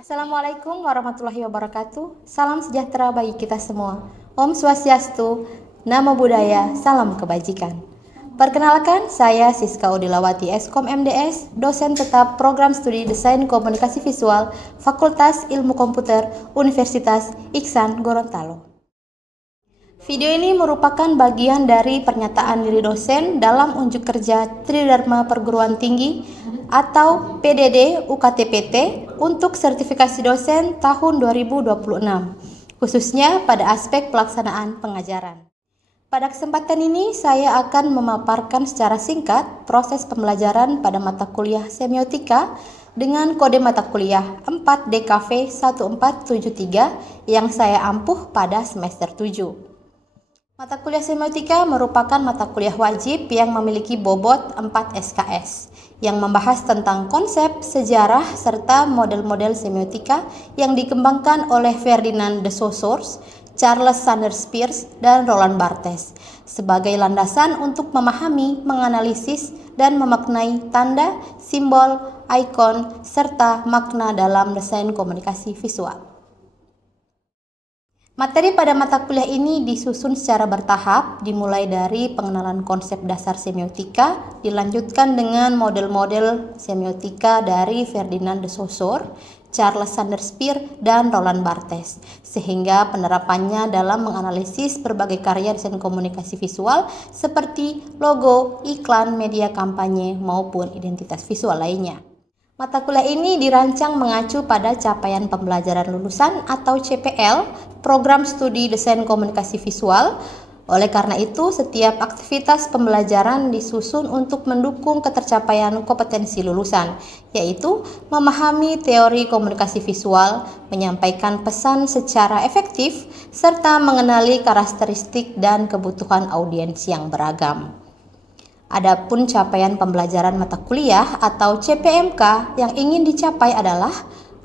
Assalamualaikum warahmatullahi wabarakatuh. Salam sejahtera bagi kita semua. Om Swastiastu, Namo Buddhaya, salam kebajikan. Perkenalkan, saya Siska Udilawati Eskom MDS, dosen tetap Program Studi Desain Komunikasi Visual, Fakultas Ilmu Komputer, Universitas Iksan Gorontalo. Video ini merupakan bagian dari pernyataan diri dosen dalam unjuk kerja Tridharma Perguruan Tinggi atau PDD UKTPT untuk sertifikasi dosen tahun 2026, khususnya pada aspek pelaksanaan pengajaran. Pada kesempatan ini, saya akan memaparkan secara singkat proses pembelajaran pada mata kuliah semiotika dengan kode mata kuliah 4DKV 1473 yang saya ampuh pada semester 7. Mata kuliah semiotika merupakan mata kuliah wajib yang memiliki bobot 4 SKS yang membahas tentang konsep, sejarah, serta model-model semiotika yang dikembangkan oleh Ferdinand de Saussure, Charles Sanders Peirce, dan Roland Barthes sebagai landasan untuk memahami, menganalisis, dan memaknai tanda, simbol, ikon, serta makna dalam desain komunikasi visual. Materi pada mata kuliah ini disusun secara bertahap, dimulai dari pengenalan konsep dasar semiotika, dilanjutkan dengan model-model semiotika dari Ferdinand de Saussure, Charles Sanders Peirce, dan Roland Barthes, sehingga penerapannya dalam menganalisis berbagai karya desain komunikasi visual seperti logo, iklan, media kampanye, maupun identitas visual lainnya. Mata kuliah ini dirancang mengacu pada capaian pembelajaran lulusan atau CPL, Program Studi Desain Komunikasi Visual. Oleh karena itu, setiap aktivitas pembelajaran disusun untuk mendukung ketercapaian kompetensi lulusan, yaitu memahami teori komunikasi visual, menyampaikan pesan secara efektif, serta mengenali karakteristik dan kebutuhan audiens yang beragam. Adapun capaian pembelajaran mata kuliah atau CPMK yang ingin dicapai adalah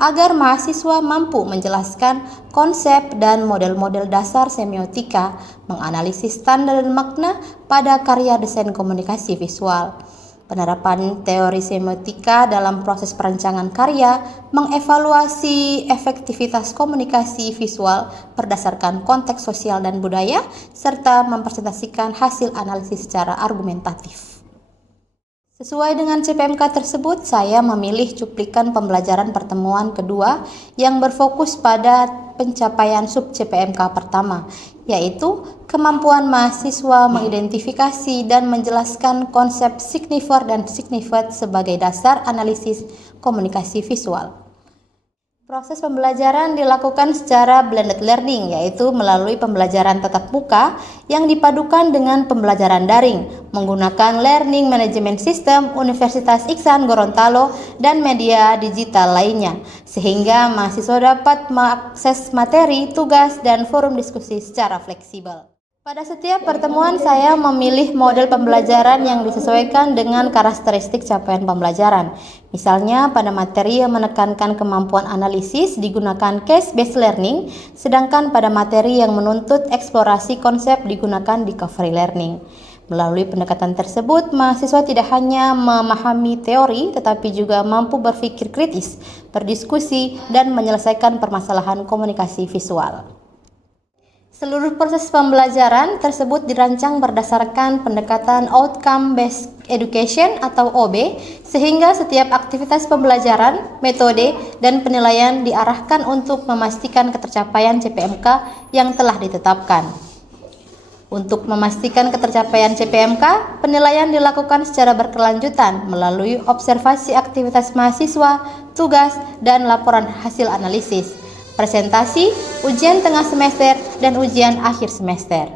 agar mahasiswa mampu menjelaskan konsep dan model-model dasar semiotika, menganalisis tanda dan makna pada karya desain komunikasi visual, penerapan teori semiotika dalam proses perancangan karya, mengevaluasi efektivitas komunikasi visual berdasarkan konteks sosial dan budaya, serta mempresentasikan hasil analisis secara argumentatif. Sesuai dengan CPMK tersebut, saya memilih cuplikan pembelajaran pertemuan kedua yang berfokus pada pencapaian sub CPMK pertama, yaitu kemampuan mahasiswa mengidentifikasi dan menjelaskan konsep signifier dan signified sebagai dasar analisis komunikasi visual. Proses pembelajaran dilakukan secara blended learning, yaitu melalui pembelajaran tatap muka yang dipadukan dengan pembelajaran daring menggunakan Learning Management System Universitas Iksan Gorontalo dan media digital lainnya, sehingga mahasiswa dapat mengakses materi, tugas, dan forum diskusi secara fleksibel. Pada setiap pertemuan, saya memilih model pembelajaran yang disesuaikan dengan karakteristik capaian pembelajaran. Misalnya, pada materi yang menekankan kemampuan analisis digunakan case-based learning, sedangkan pada materi yang menuntut eksplorasi konsep digunakan discovery learning. Melalui pendekatan tersebut, mahasiswa tidak hanya memahami teori, tetapi juga mampu berpikir kritis, berdiskusi, dan menyelesaikan permasalahan komunikasi visual. Seluruh proses pembelajaran tersebut dirancang berdasarkan pendekatan Outcome Based Education atau OB, sehingga setiap aktivitas pembelajaran, metode, dan penilaian diarahkan untuk memastikan ketercapaian CPMK yang telah ditetapkan. Untuk memastikan ketercapaian CPMK, penilaian dilakukan secara berkelanjutan melalui observasi aktivitas mahasiswa, tugas, dan laporan hasil analisis, presentasi, ujian tengah semester, dan ujian akhir semester.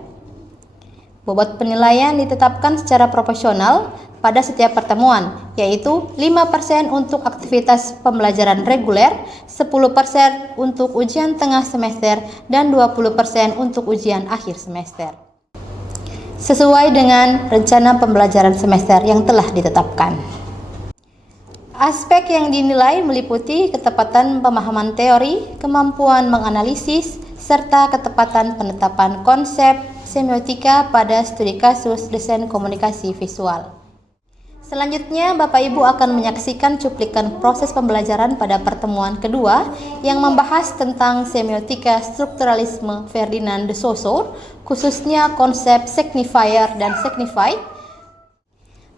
Bobot penilaian ditetapkan secara proporsional pada setiap pertemuan, yaitu 5% untuk aktivitas pembelajaran reguler, 10% untuk ujian tengah semester, dan 20% untuk ujian akhir semester. Sesuai dengan rencana pembelajaran semester yang telah ditetapkan. Aspek yang dinilai meliputi ketepatan pemahaman teori, kemampuan menganalisis, serta ketepatan penetapan konsep semiotika pada studi kasus desain komunikasi visual. Selanjutnya, Bapak Ibu akan menyaksikan cuplikan proses pembelajaran pada pertemuan kedua yang membahas tentang semiotika strukturalisme Ferdinand de Saussure, khususnya konsep signifier dan signified.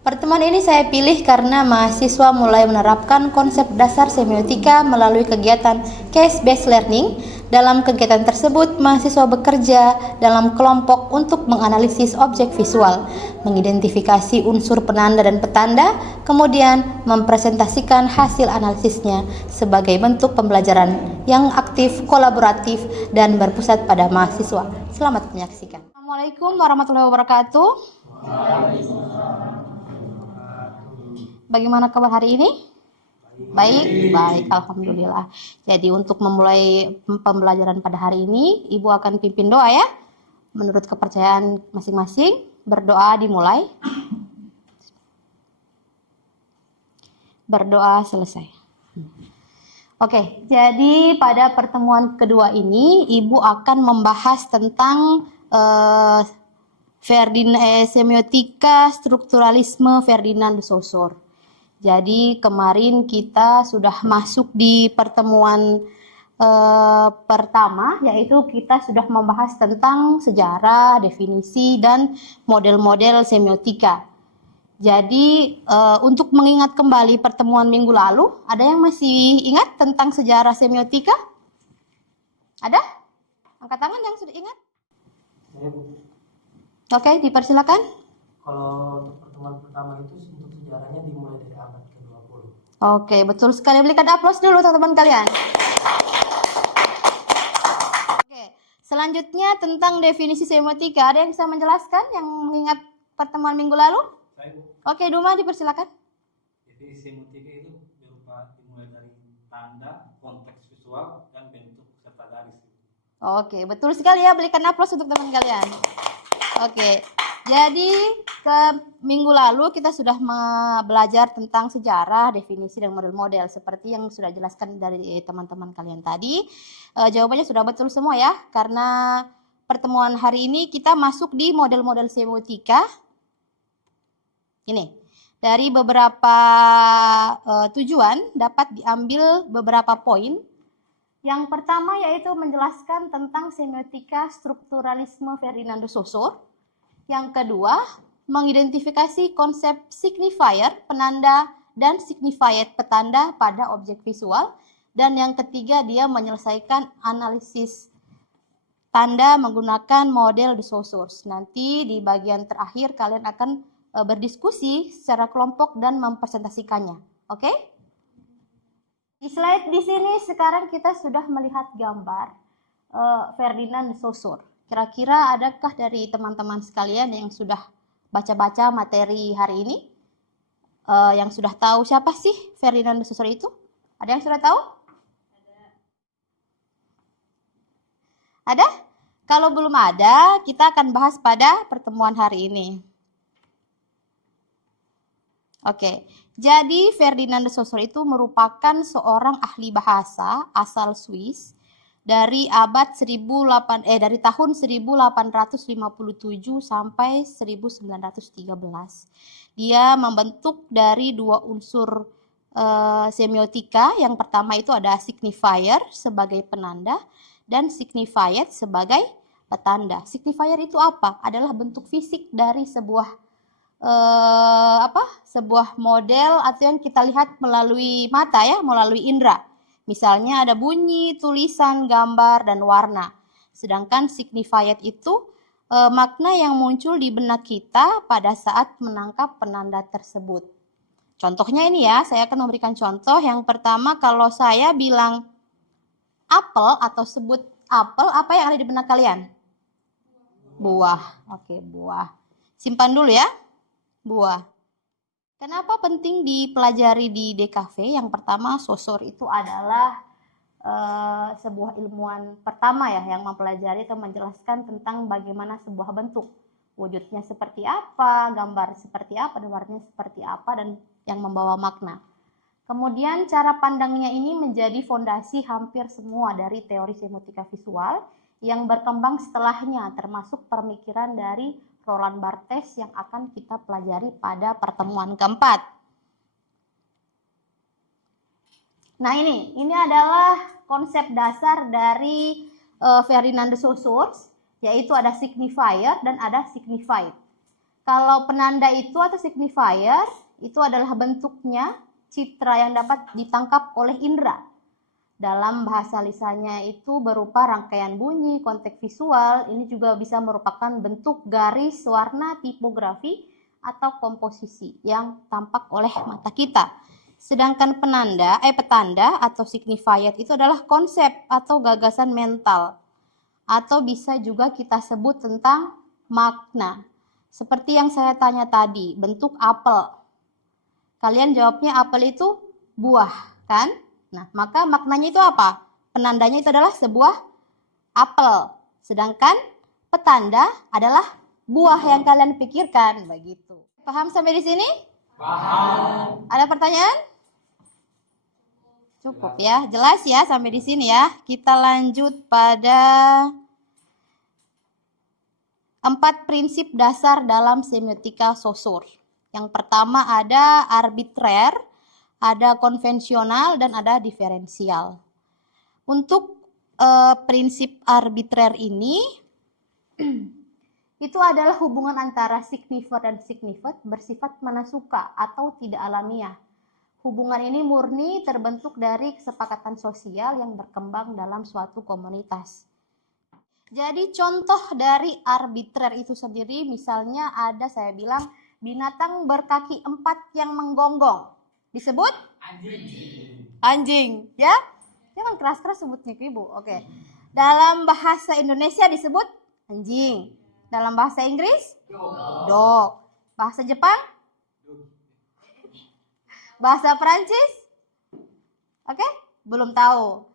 Pertemuan ini saya pilih karena mahasiswa mulai menerapkan konsep dasar semiotika melalui kegiatan case-based learning. Dalam kegiatan tersebut, mahasiswa bekerja dalam kelompok untuk menganalisis objek visual, mengidentifikasi unsur penanda dan petanda, kemudian mempresentasikan hasil analisisnya sebagai bentuk pembelajaran yang aktif, kolaboratif, dan berpusat pada mahasiswa. Selamat menyaksikan. Assalamualaikum warahmatullahi wabarakatuh. Bagaimana kabar hari ini? Baik, alhamdulillah. Jadi untuk memulai pembelajaran pada hari ini, Ibu akan pimpin doa ya. Menurut kepercayaan masing-masing, berdoa dimulai. Berdoa selesai. Oke, jadi pada pertemuan kedua ini, Ibu akan membahas tentang semiotika strukturalisme Ferdinand de Saussure. Jadi kemarin kita sudah masuk di pertemuan pertama, yaitu kita sudah membahas tentang sejarah, definisi, dan model-model semiotika. Jadi untuk mengingat kembali pertemuan minggu lalu, ada yang masih ingat tentang sejarah semiotika? Ada? Angkat tangan yang sudah ingat. Oke, dipersilakan. Kalau untuk pertemuan pertama itu untuk sejarahnya dimulai dari abad ke-20. Oke, betul sekali. Berikan aplaus dulu teman-teman kalian. Oke, selanjutnya tentang definisi semiotika. Ada yang bisa menjelaskan yang mengingat pertemuan minggu lalu? Saya, Oke, Duma dipersilakan. jadi semiotika itu berupa dimulai dari tanda, konteks visual, dan bentuk serta garis. Oke, betul sekali ya. Berikan aplaus untuk teman kalian. Oke, jadi ke minggu lalu kita sudah belajar tentang sejarah, definisi, dan model-model seperti yang sudah jelaskan dari teman-teman kalian tadi. Jawabannya sudah betul semua ya, karena pertemuan hari ini kita masuk di model-model semiotika. Ini, dari beberapa tujuan dapat diambil beberapa poin. Yang pertama yaitu menjelaskan tentang semiotika strukturalisme Ferdinand de Saussure. Yang kedua, mengidentifikasi konsep signifier, penanda, dan signified, petanda pada objek visual. Dan yang ketiga, dia menyelesaikan analisis tanda menggunakan model de Saussure. Nanti di bagian terakhir kalian akan berdiskusi secara kelompok dan mempresentasikannya. Oke? Di slide di sini sekarang kita sudah melihat gambar Ferdinand de Saussure. Kira-kira adakah dari teman-teman sekalian yang sudah baca-baca materi hari ini? Yang sudah tahu siapa sih Ferdinand de Saussure itu? Ada yang sudah tahu? Ada? Kalau belum ada, kita akan bahas pada pertemuan hari ini. Oke, jadi Ferdinand de Saussure itu merupakan seorang ahli bahasa asal Swiss dari dari tahun 1857 sampai 1913. Dia membentuk dari dua unsur semiotika. Yang pertama itu ada signifier sebagai penanda dan signified sebagai petanda. Signifier itu apa? Adalah bentuk fisik dari sebuah model atau yang kita lihat melalui mata ya, melalui indera. Misalnya ada bunyi, tulisan, gambar, dan warna. Sedangkan signified itu makna yang muncul di benak kita pada saat menangkap penanda tersebut. Contohnya ini ya, saya akan memberikan contoh. Yang pertama, kalau saya bilang apel atau sebut apel, apa yang ada di benak kalian? Buah. Oke, buah. Simpan dulu ya. Buah. Kenapa penting dipelajari di DKV? Yang pertama, Saussure itu adalah sebuah ilmuwan pertama ya yang mempelajari atau menjelaskan tentang bagaimana sebuah bentuk. Wujudnya seperti apa, gambar seperti apa, dan warnanya seperti apa, dan yang membawa makna. Kemudian cara pandangnya ini menjadi fondasi hampir semua dari teori semiotika visual yang berkembang setelahnya, termasuk pemikiran dari Roland Barthes yang akan kita pelajari pada pertemuan keempat. Nah ini adalah konsep dasar dari Ferdinand de Saussure, yaitu ada signifier dan ada signified. Kalau penanda itu atau signifier itu adalah bentuknya citra yang dapat ditangkap oleh indera. Dalam bahasa lisannya itu berupa rangkaian bunyi, konteks visual. Ini juga bisa merupakan bentuk garis, warna, tipografi, atau komposisi yang tampak oleh mata kita. Sedangkan petanda atau signifier itu adalah konsep atau gagasan mental. Atau bisa juga kita sebut tentang makna. Seperti yang saya tanya tadi, bentuk apel. Kalian jawabnya apel itu buah, kan? Nah, maka maknanya itu apa? Penandanya itu adalah sebuah apel. Sedangkan petanda adalah buah yang kalian pikirkan, begitu. Paham sampai di sini? Paham. Ada pertanyaan? Cukup ya, jelas ya sampai di sini ya. Kita lanjut pada 4 prinsip dasar dalam semiotika Saussure. Yang pertama ada arbitrer, ada konvensional, dan ada diferensial. Untuk prinsip arbitrer ini, itu adalah hubungan antara signifier dan signified bersifat mana suka atau tidak alamiah. Hubungan ini murni terbentuk dari kesepakatan sosial yang berkembang dalam suatu komunitas. Jadi contoh dari arbitrer itu sendiri, misalnya ada saya bilang binatang berkaki 4 yang menggonggong. Disebut? Anjing. Ya? Jangan keras-keras sebutnya ke ibu. Oke. Dalam bahasa Indonesia disebut anjing. Dalam bahasa Inggris? Dog. Bahasa Jepang? Bahasa Perancis? Oke? Belum tahu.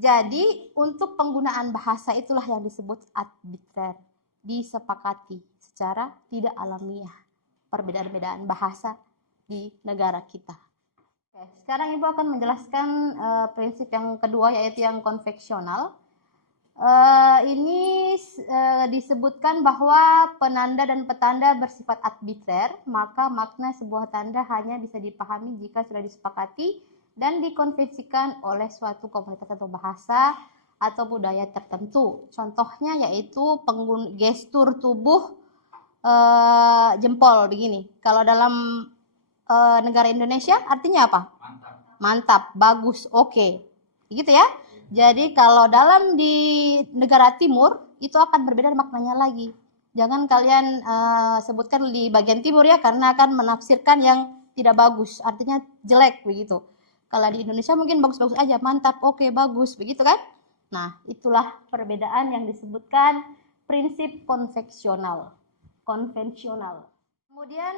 Jadi, untuk penggunaan bahasa itulah yang disebut arbitrer. Disepakati secara tidak alamiah. Perbedaan-perbedaan bahasa di negara kita. Oke, sekarang Ibu akan menjelaskan prinsip yang kedua, yaitu yang konvensional. Ini disebutkan bahwa penanda dan petanda bersifat arbitrer, maka makna sebuah tanda hanya bisa dipahami jika sudah disepakati dan dikonvensikan oleh suatu komunitas atau bahasa atau budaya tertentu. Contohnya yaitu gestur tubuh jempol begini. Kalau dalam negara Indonesia artinya apa? Mantap, bagus, oke. Gitu ya. Jadi kalau dalam di negara timur itu akan berbeda maknanya lagi. Jangan kalian sebutkan di bagian timur ya, karena akan menafsirkan yang tidak bagus, artinya jelek begitu. Kalau di Indonesia mungkin bagus-bagus aja, mantap, oke, bagus, begitu kan? Nah, itulah perbedaan yang disebutkan prinsip konvensional. Kemudian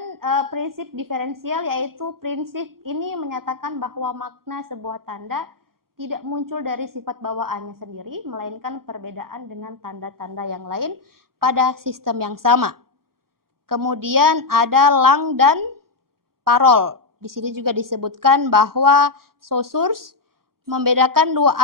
prinsip diferensial, yaitu prinsip ini menyatakan bahwa makna sebuah tanda tidak muncul dari sifat bawaannya sendiri, melainkan perbedaan dengan tanda-tanda yang lain pada sistem yang sama. Kemudian ada lang dan parol. Di sini juga disebutkan bahwa Saussure membedakan 2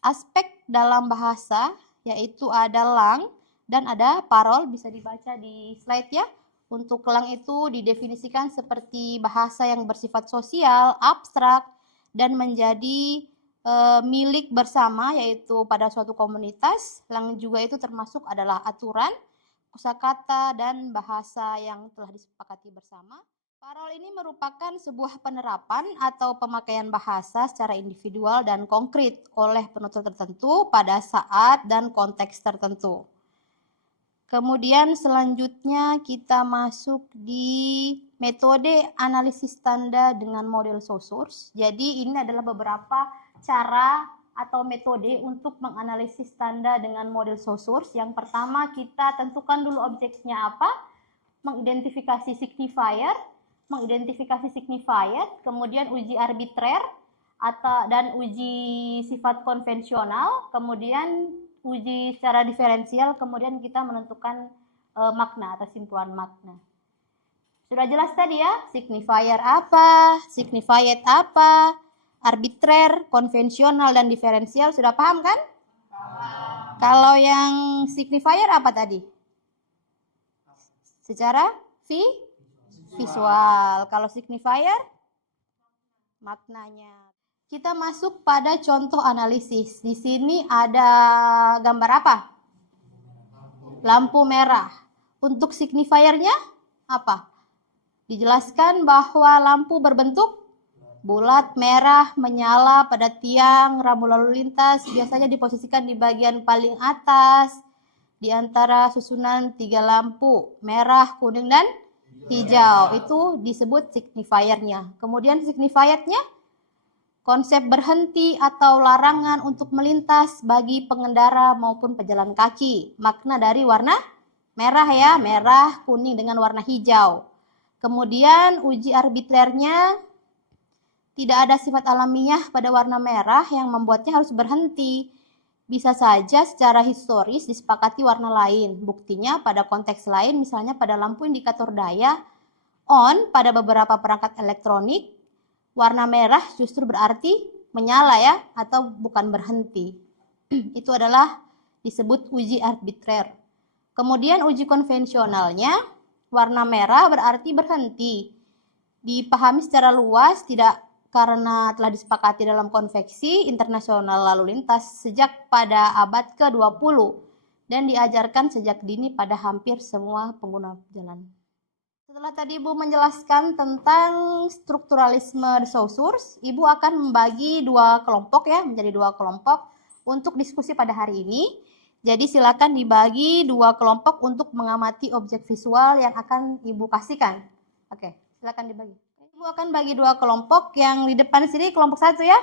aspek dalam bahasa, yaitu ada lang dan ada parol. Bisa dibaca di slide ya. Untuk lang itu didefinisikan seperti bahasa yang bersifat sosial, abstrak, dan menjadi milik bersama, yaitu pada suatu komunitas. Lang juga itu termasuk adalah aturan, kosakata, dan bahasa yang telah disepakati bersama. Parol ini merupakan sebuah penerapan atau pemakaian bahasa secara individual dan konkret oleh penutur tertentu pada saat dan konteks tertentu. Kemudian selanjutnya kita masuk di metode analisis tanda dengan model Saussure. Jadi ini adalah beberapa cara atau metode untuk menganalisis tanda dengan model Saussure. Yang pertama, kita tentukan dulu objeknya apa, mengidentifikasi signifier, kemudian uji arbitrer dan uji sifat konvensional, kemudian uji secara diferensial, kemudian kita menentukan makna atau simpulan makna. Sudah jelas tadi ya, signifier apa, signified apa, arbitrer, konvensional, dan diferensial. Sudah paham kan? Paham. Kalau yang signifier apa tadi? secara visual. Kalau signifier maknanya. Kita masuk pada contoh analisis. Di sini ada gambar apa? Lampu merah. Untuk signifiernya apa? Dijelaskan bahwa lampu berbentuk bulat merah menyala pada tiang rambu lalu lintas, biasanya diposisikan di bagian paling atas di antara susunan 3 lampu merah, kuning, dan hijau. Itu disebut signifiernya. Kemudian signifiernya konsep berhenti atau larangan untuk melintas bagi pengendara maupun pejalan kaki. Makna dari warna merah ya, merah, kuning dengan warna hijau. Kemudian uji arbitrernya, tidak ada sifat alamiah pada warna merah yang membuatnya harus berhenti. Bisa saja secara historis disepakati warna lain. Buktinya pada konteks lain, misalnya pada lampu indikator daya on pada beberapa perangkat elektronik, warna merah justru berarti menyala ya, atau bukan berhenti. Itu adalah disebut uji arbitrer. Kemudian uji konvensionalnya, warna merah berarti berhenti. Dipahami secara luas tidak karena telah disepakati dalam konveksi internasional lalu lintas sejak pada abad ke-20 dan diajarkan sejak dini pada hampir semua pengguna jalan. Setelah tadi Ibu menjelaskan tentang strukturalisme de Saussure, Ibu akan membagi 2 kelompok ya, menjadi 2 kelompok untuk diskusi pada hari ini. Jadi silakan dibagi 2 kelompok untuk mengamati objek visual yang akan Ibu kasihkan. Oke, silakan dibagi. Ibu akan bagi 2 kelompok. Yang di depan sini kelompok 1 ya.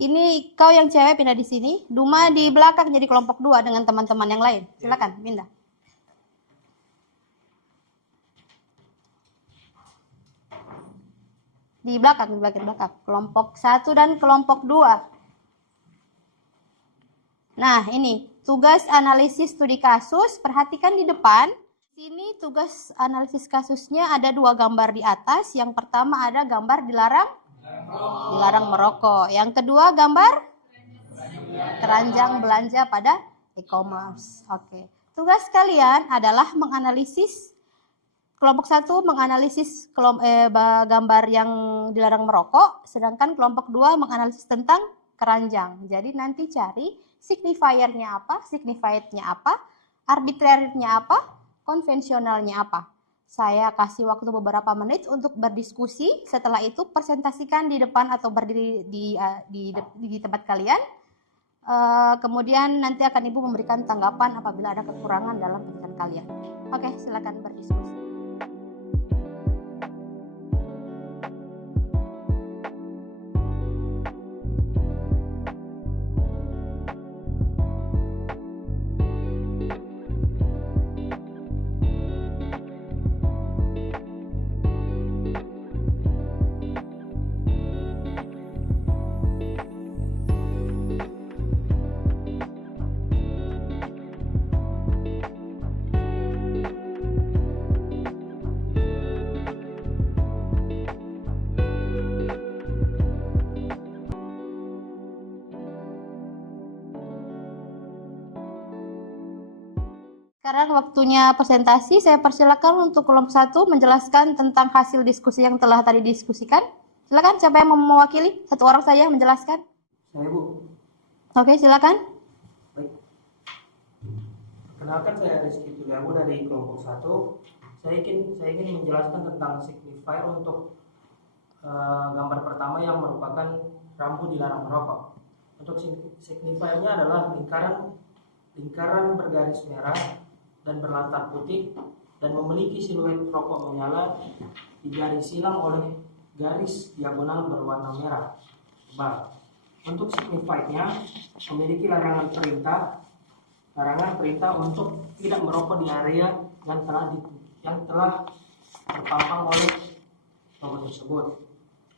Ini kau yang cewek pindah di sini. Duma di belakang jadi kelompok 2 dengan teman-teman yang lain. Silakan pindah. Di belakang. Kelompok 1 dan kelompok 2. Nah, ini tugas analisis studi kasus. Perhatikan di depan. Sini tugas analisis kasusnya ada 2 gambar di atas. Yang pertama ada gambar dilarang merokok. Yang kedua gambar keranjang belanja pada e-commerce. Oke. Tugas kalian adalah menganalisis, kelompok 1 menganalisis gambar yang dilarang merokok, sedangkan kelompok 2 menganalisis tentang keranjang. Jadi nanti cari signifiernya apa, signifiednya apa, arbitrernya apa, konvensionalnya apa. Saya kasih waktu beberapa menit untuk berdiskusi. Setelah itu presentasikan di depan atau berdiri di tempat kalian. Kemudian nanti akan Ibu memberikan tanggapan apabila ada kekurangan dalam penjelasan kalian. Oke, silakan berdiskusi. Sekarang waktunya presentasi. Saya persilakan untuk kelompok 1 menjelaskan tentang hasil diskusi yang telah tadi diskusikan. Silakan, siapa yang mewakili? 1 orang saja menjelaskan. Saya Bu. Oke, silakan. Baik. Perkenalkan, saya Rizky Tuliamu dari kelompok 1. Saya ingin menjelaskan tentang signifier untuk gambar pertama yang merupakan rambu dilarang merokok. Untuk signifiernya adalah lingkaran bergaris merah dan berlatar putih dan memiliki siluet rokok menyala digaris silang oleh garis diagonal berwarna merah tebal. Untuk signifiernya memiliki larangan perintah untuk tidak merokok di area yang telah terpampang oleh rokok tersebut.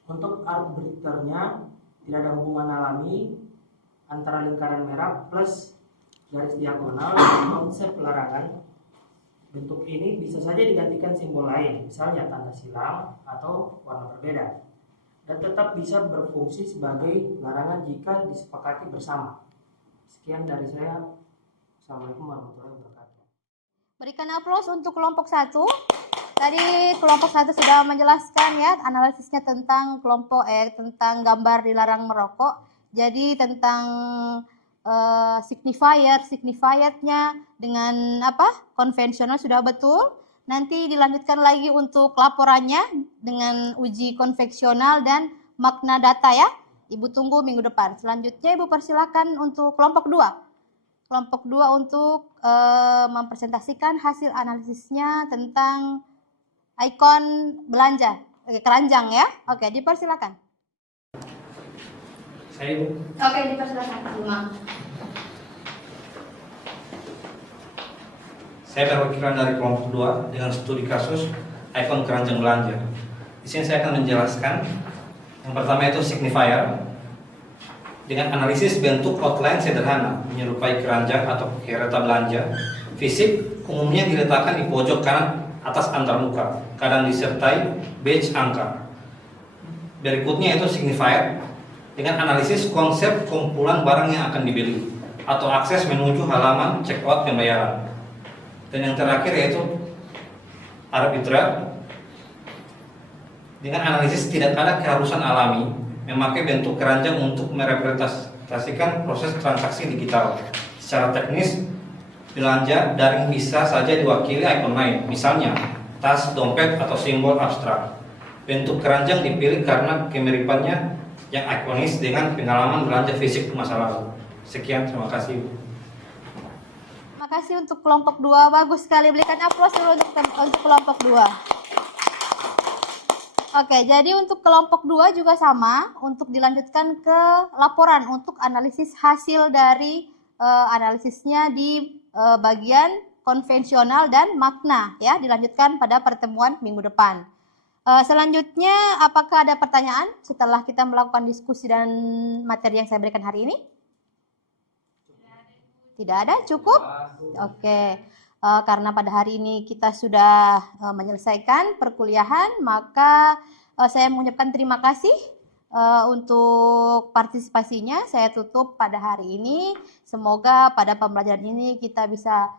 Untuk arbitrernya tidak ada hubungan alami antara lingkaran merah plus garis diagonal dan konsep larangan. Bentuk ini bisa saja digantikan simbol lain, misalnya tanda silang atau warna berbeda, dan tetap bisa berfungsi sebagai larangan jika disepakati bersama. Sekian dari saya. Assalamualaikum warahmatullahi wabarakatuh. Berikan aplaus untuk kelompok 1. Tadi kelompok 1 sudah menjelaskan ya analisisnya tentang tentang gambar dilarang merokok. Jadi tentang signifier-nya dengan konvensional sudah betul. Nanti dilanjutkan lagi untuk laporannya dengan uji konvensional dan makna data ya. Ibu tunggu minggu depan. Selanjutnya Ibu persilakan untuk kelompok 2. Kelompok 2 untuk mempresentasikan hasil analisisnya tentang ikon belanja, keranjang ya. Oke, dipersilakan. Saya Ibu. Oke, dipersilakan. Saya perwakilan dari kelompok 2 dengan studi kasus ikon keranjang belanja. Di sini saya akan menjelaskan yang pertama itu signifier dengan analisis bentuk outline sederhana menyerupai keranjang atau kereta belanja. Fisik umumnya diletakkan di pojok kanan atas antarmuka, kadang disertai badge angka. Berikutnya itu signifier dengan analisis konsep kumpulan barang yang akan dibeli atau akses menuju halaman checkout pembayaran. Dan yang terakhir yaitu arbitrar dengan analisis tidak ada keharusan alami memakai bentuk keranjang untuk merepresentasikan proses transaksi digital. Secara teknis, belanja daring bisa saja diwakili ikon lain, misalnya tas, dompet, atau simbol abstrak. Bentuk keranjang dipilih karena kemiripannya yang ikonis dengan pengalaman belanja fisik masa lalu. Sekian, terima kasih. Terima kasih untuk kelompok 2. Bagus sekali. Berikan aplaus dulu untuk kelompok 2. Oke, jadi untuk kelompok 2 juga sama untuk dilanjutkan ke laporan untuk analisis hasil dari analisisnya di bagian konvensional dan makna ya, dilanjutkan pada pertemuan minggu depan. Selanjutnya, apakah ada pertanyaan setelah kita melakukan diskusi dan materi yang saya berikan hari ini? Tidak ada, cukup? Oke. Karena pada hari ini kita sudah menyelesaikan perkuliahan, maka saya mengucapkan terima kasih untuk partisipasinya. Saya tutup pada hari ini. Semoga pada pembelajaran ini kita bisa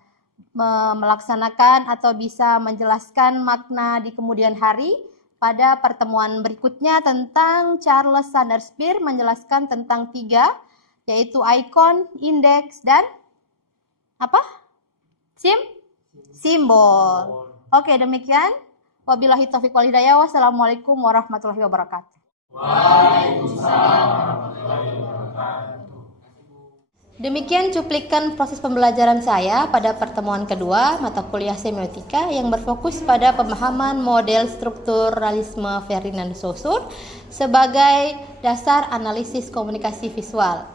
melaksanakan atau bisa menjelaskan makna di kemudian hari. Pada pertemuan berikutnya tentang Charles Sanders Peirce menjelaskan tentang 3, yaitu ikon, indeks, dan simbol. Oke, demikian. Wabillahi taufiq wal hidayah. Wassalamualaikum warahmatullahi wabarakatuh. Waalaikumsalam warahmatullahi wabarakatuh. Demikian cuplikan proses pembelajaran saya pada pertemuan kedua mata kuliah semiotika yang berfokus pada pemahaman model strukturalisme Ferdinand de Saussure sebagai dasar analisis komunikasi visual.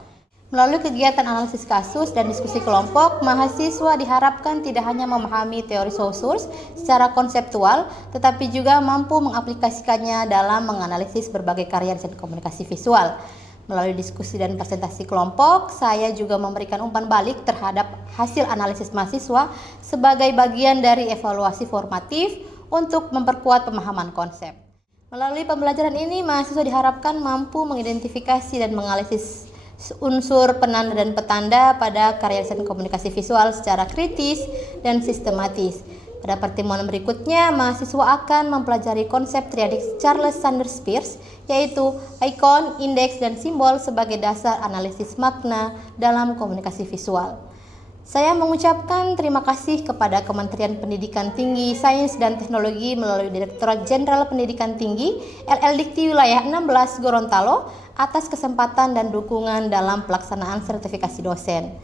Melalui kegiatan analisis kasus dan diskusi kelompok, mahasiswa diharapkan tidak hanya memahami teori Saussure secara konseptual, tetapi juga mampu mengaplikasikannya dalam menganalisis berbagai karya dan komunikasi visual. Melalui diskusi dan presentasi kelompok, saya juga memberikan umpan balik terhadap hasil analisis mahasiswa sebagai bagian dari evaluasi formatif untuk memperkuat pemahaman konsep. Melalui pembelajaran ini, mahasiswa diharapkan mampu mengidentifikasi dan menganalisis unsur penanda dan petanda pada karya desain komunikasi visual secara kritis dan sistematis. Pada pertemuan berikutnya, mahasiswa akan mempelajari konsep triadik Charles Sanders Peirce, yaitu ikon, indeks, dan simbol sebagai dasar analisis makna dalam komunikasi visual. Saya mengucapkan terima kasih kepada Kementerian Pendidikan Tinggi, Sains dan Teknologi melalui Direktorat Jenderal Pendidikan Tinggi LL.Dikti Wilayah 16 Gorontalo atas kesempatan dan dukungan dalam pelaksanaan sertifikasi dosen.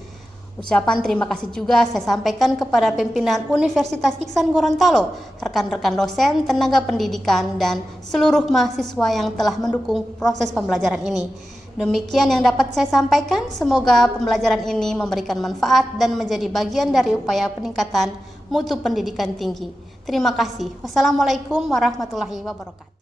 Ucapan terima kasih juga saya sampaikan kepada pimpinan Universitas Iksan Gorontalo, rekan-rekan dosen, tenaga pendidikan, dan seluruh mahasiswa yang telah mendukung proses pembelajaran ini. Demikian yang dapat saya sampaikan, semoga pembelajaran ini memberikan manfaat dan menjadi bagian dari upaya peningkatan mutu pendidikan tinggi. Terima kasih. Wassalamualaikum warahmatullahi wabarakatuh.